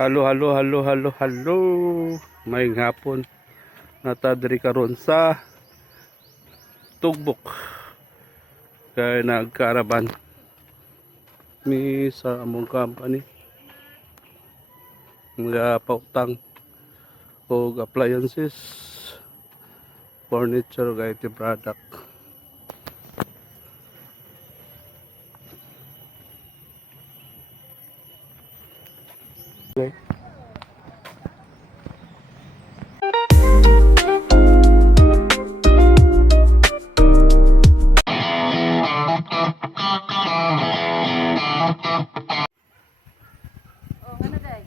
Halo, halo, halo, halo, halo. May hapon. Natadri karon sa Tugbok. Kaya nagkaraban mi sa among company. Mga pautang o appliances, furniture, IT product. Okay. Oh, ano day?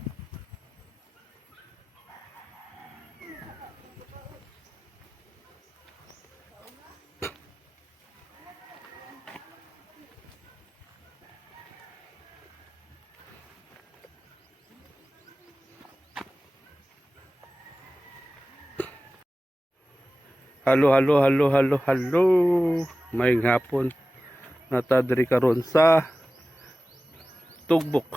Halo, halo, halo, halo, halo. May hapon. Natadri karon sa Tugbok.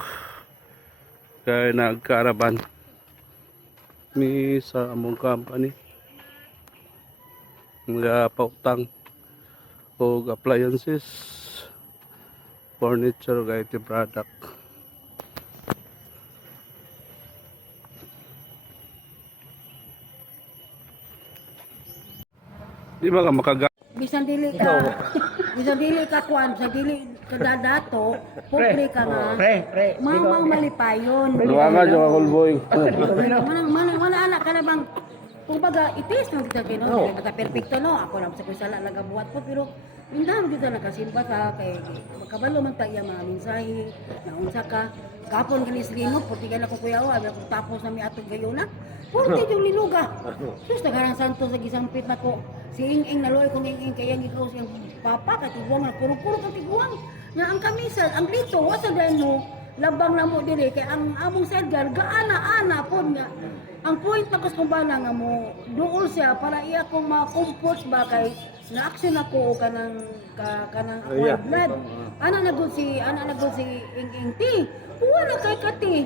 Kaya nagkaraban mi sa among company. Mga pautang o appliances, furniture, IT product. Di ba ka makaga? Bisan dili ka kuan, sa dili ka dadato, pobre ka nga. Mamang malipayon. Luwangan yung kakulboy. Mana anak ka na bang kumbaga itis no kita gino, basta perfecto no. Ako lang sa kusala nagabuhat ko pero indam kita nakasimba sa kay kabalo man ta iya mga mensahe na unsa ka kapon ganis lino puti ka na ko kuya wa ako tapos na mi atong gayuna. Puti yung liluga. Sus tagarang santo sa gisampit nako. Si Ing naloy kong Ing kaya ikaw siyang papa katiguang na puro-puro katiguang. Nga ang kamisan, ang dito wasa dahil mo labang na mo dili kay ang among sadgar gaana-ana pod nga. Ang point na kumbana nga mo duol siya para iya kong ma-comport ba kay na action ako kanang acquired blood. Ana nagud si Ing ti. Wala kay kati.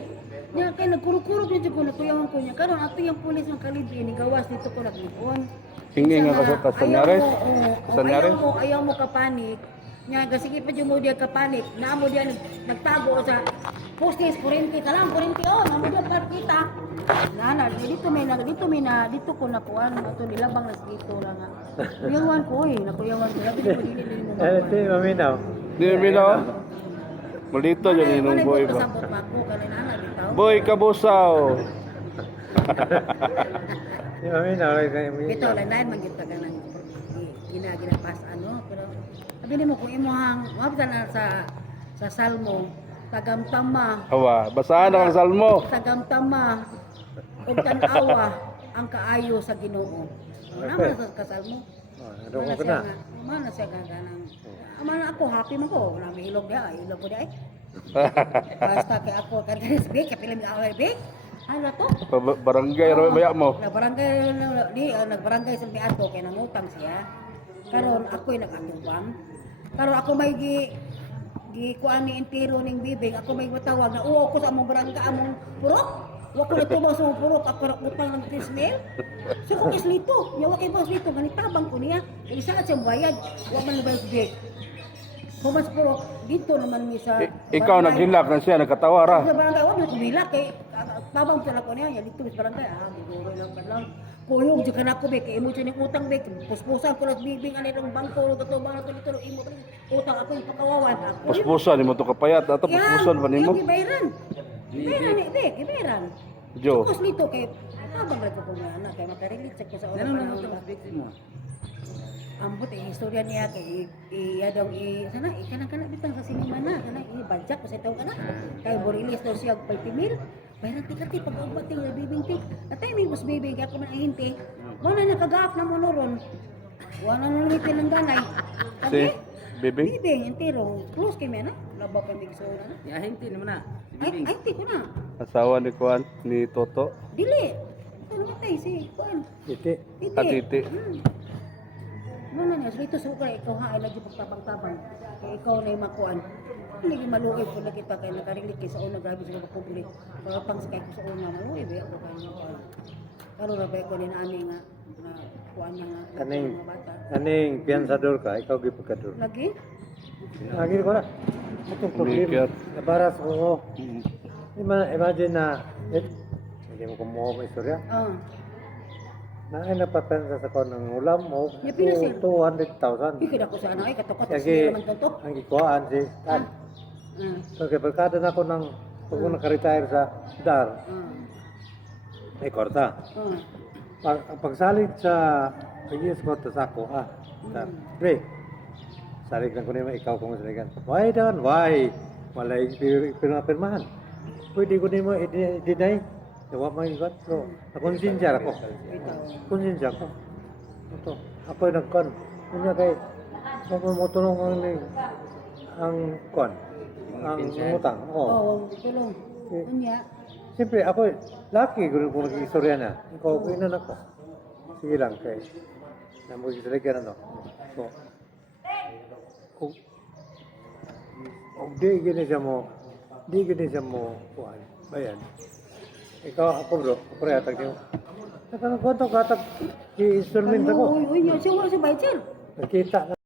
Nya kay nagkuro-kuro gyud ko nakuyawan ko niya karon ato yung pulis ng kalibre ni gawas dito ko naglipon. Hingin nga kasanyares. Kasanyares. Ayaw mo kapanik. Nya gasige pa jud mo diya kapanik. Naamo diya nagtago sa postis 40 ka lang 40 oh naamo diya parkita. Nana dito ko nakuan ato nilabang nas dito lang nga. Kuyawan ko nakuyawan ko labi ko dili mo. Ito yung maminaw. Di minaw. Malito dyan inong boy ba? Boy kabusaw. Yung maminaw. Ito lain man gyud taga nang ginapas ano pero sabi mo kung imuhang wabta na sa salmo tagamtama Awa, basahan ang salmo. tagamtama ug tan-awa ang kaayo sa Ginoo. Naman sa kasalmo. Ano ko na? Mana siya ganang. Amana ako happy man ko. Nami ilog ko dia. Basta kay ako kadres big kapila mi away big. Ano to? Barangay ro baya mo. Nagbarangay sa miato kay nangutang siya. Karon ako'y nag-atubang. Karon ako may kuan ni entero ning bibig, ako may matawag na uwa ko sa among barangay among purok. Wa ko natubaw sa among purok ako utang ng 3 mil. So ko kislito, yawa kay boss lito ganitabang ko niya. Isa at siyang bayad, wa man bayad big. Kumas purok dito naman mi sa Ikaw naghilak na siya, nagkatawa ra. sa barangay wa ko bilak kay tabang sa ko niya, ya dito sa barangay guro lang kadlaw. Kuyog di kanako be kay imo ning utang be puspusan ko lang bibing ani ng bangko katubang na tulo imo utang ako yung pakawawan ako. Puspusan nimo to kapayat ato puspusan ba nimo? Gibayran. Gibayran ni be, gibayran. Jo. Kus nito kay abang ra ko nga anak kay makarelate sa ko sa oras. Ano nang victim mo? Ambot istorya niya kay iyadong sana kanang bitang sa sinima na kana i-budget ko sa taw kana kay borilis daw siya 20,000 bayran tikati pag ubat yung bibing tik atay may bus bibing kaya ko man ahinti mo na nakagaap na mo noron wala na lumitin ng ganay Si bibing. bibing entero close kay me na labaw kay mig sura na Ya, hinti naman na. ay ti ko na Asawa ni Kuan ni Toto. dili ano matay si kuan Iti. Atiti. Ano niya, so ito sa ukay, ikaw ha, ay lagi pagtabang-tabang. Kaya ikaw na yung makuan. Hindi maluoy po na kita kay nakarilik kay sa una grabe sila makubre. Para pang sakay ko sa una maluoy ba ako kay karon ra ba ko din ani nga na kuan niya nga Kaning mga bata. kaning piyansador ka, ikaw gipagkador. Lagi? Lagi ko na. Itong problema. Maker. Nabaras ko. Mm. Imagine na, hindi mo kumuha mo istorya. Oh. Na ay napapensa sa ko ng ulam mo, Ya, pila, sir? 200,000. Ikid ako sa ano ay katukot sa Sige, naman tonto. ang gikuhaan si Tan. So, kaya pagkada na ako ng, pag ko nakaretire sa DAR, ay korta. Pagsalit sa pag-iis ko sa ako, DAR, pre, salig lang ko naman ikaw kung saligan. Why dan? Why? Walay pirmahan. Pwede ko naman i-deny. Dawa mo yung God. So, nakonsensya ako. Konsensya ako. Ito. Ako yung nagkon. Kunya kay, mamutulong ang kon. Ang utang. Oo. Oh, tulong. Unya. Siyempre, ako, lucky kung nag-istorya na. Ikaw, pinan ako. Sige lang, kay, na mag-istorya ano. So, kung di gini siya mo, kuhan, bayan. Ikaw, ako bro, ako rin atag niyo. Nagkakakonto ka, atag, i-instrument ako. Uy, uy, siya wala sa bayad, sir. Nakita na.